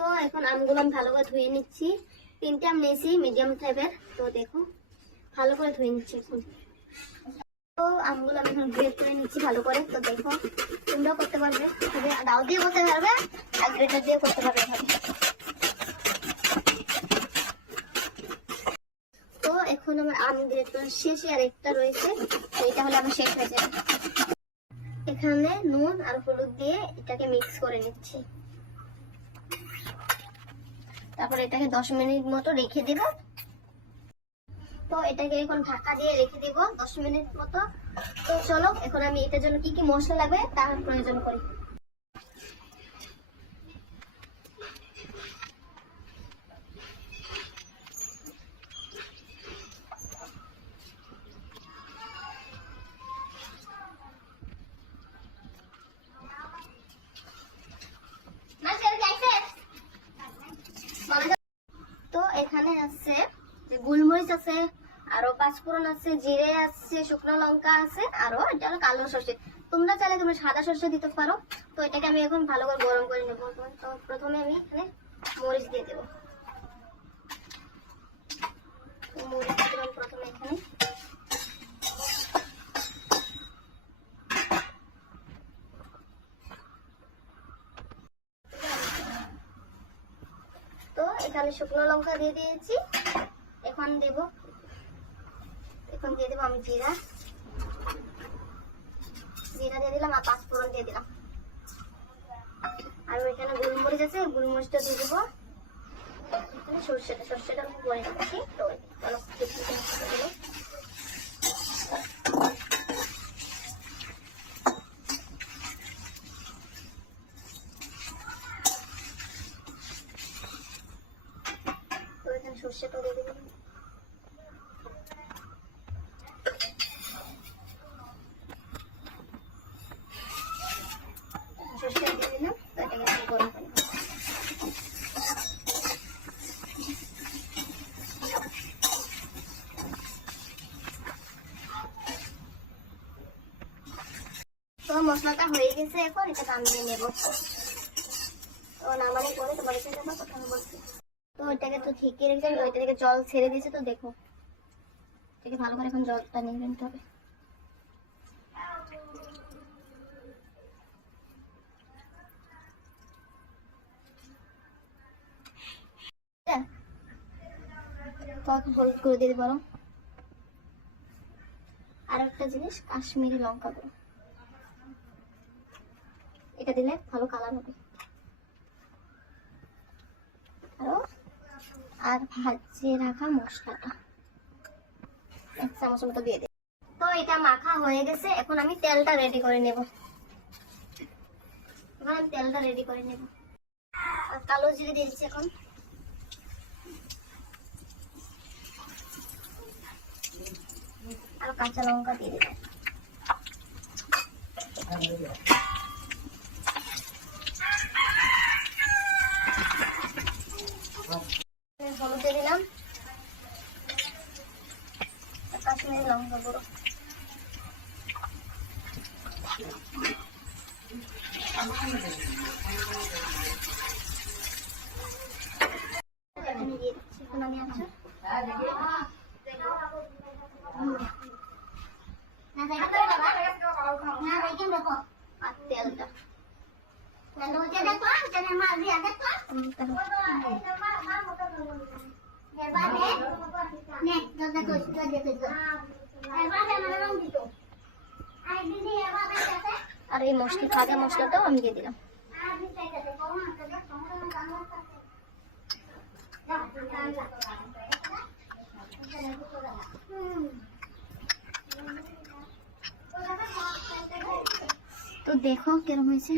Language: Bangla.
তো এখন আমগুলো আমি ভালো করে ধুয়ে নিচ্ছি। 3টে আম নিয়েছি মিডিয়াম টাইপের। তো দেখো ভালো করে ধুয়ে নিচ্ছি এখন। তো আমগুলো আমি এখন গ্রেট করে নিচ্ছি ভালো করে। তো দেখো তোমরাও করতে পারবে, দাও দিয়ে করতে পারবে আর গ্রেটার দিয়ে করতে পারবে। তো এখন আমার আম গ্রেট করা শেষ, আর একটা রয়েছে, এইটা হলে আমার শেষ হয়ে যাবে। এখানে নুন আর হলুদ দিয়ে এটাকে মিক্স করে নিচ্ছি। তারপর এটাকে 10 মিনিট মতো রেখে দেব। তো এটাকে এখন ঢাকা দিয়ে রেখে দেব 10 মিনিট মতো। তো চলো এখন আমি এটার জন্য কি কি মশলা লাগবে তার প্রয়োজন করি। তো এখানে আছে যে গোলমরিচ আছে, আরো পাঁচফোড়ন আছে, জিরে আছে, শুকনো লঙ্কা আছে, আরো এটা হলো কালো সরষে। তোমরা চাইলে তোমরা সাদা সরষে দিতে পারো। তো এটাকে আমি এখন ভালো করে গরম করে নেবো। তো প্রথমে আমি এখানে মরিচ দিয়ে দেবো। মরিচ দিলাম প্রথমে এখানে। তো এখানে শুকনো লঙ্কা দিয়ে দিয়েছি। এখন দিয়ে দেবো আমি জিরা দিয়ে দিলাম, আর পাঁচফোড়ন দিয়ে দিলাম। আর এখানে গোলমরিচ আছে, গোলমরিচটা দিয়ে দেবো। এখানে সর্ষেটা আমি করে দিচ্ছি। তো চলো সর্ষেটা দিয়ে দেবো। সর্ষে দিয়ে দিলাম। তো এটাকে একটু গরম করে নেব। তো মশলাটা হয়ে গেছে, এখন এটা নামিয়ে নেব। তো নামানোর পরে তোমার সাথে কথা বলছি। তো এটাকে তো ঠিকই রেখেছি, ওইটা থেকে জল ছেড়ে দিয়েছে। তো দেখো এটাকে ভালো করে এখন জলটা নিয়ে নিতে হবে। তো হলুদ করে দিতে পারো। আর একটা জিনিস, কাশ্মীরি লঙ্কা গুঁড়ো, এটা দিলে ভালো কালার হবে। আর ভাজিয়ে রাখা মশলাটা 1 চামচ মতো দিয়ে দিই। তো এটা মাখা হয়ে গেছে, এখন আমি তেলটা রেডি করে নেব। আর কালো জিরে দিয়ে দিচ্ছি এখন। আর কাঁচা লঙ্কা দিয়ে দিলাম। হলুদ দিয়ে দিলাম, কাশ্মীরি লঙ্কা গুঁড়ো। এখন আমি আছি আর তেলটা আর এই মশলা ভাজা মশলাটাও আমি দিয়ে দিলাম। তো দেখো কেরম হয়েছে।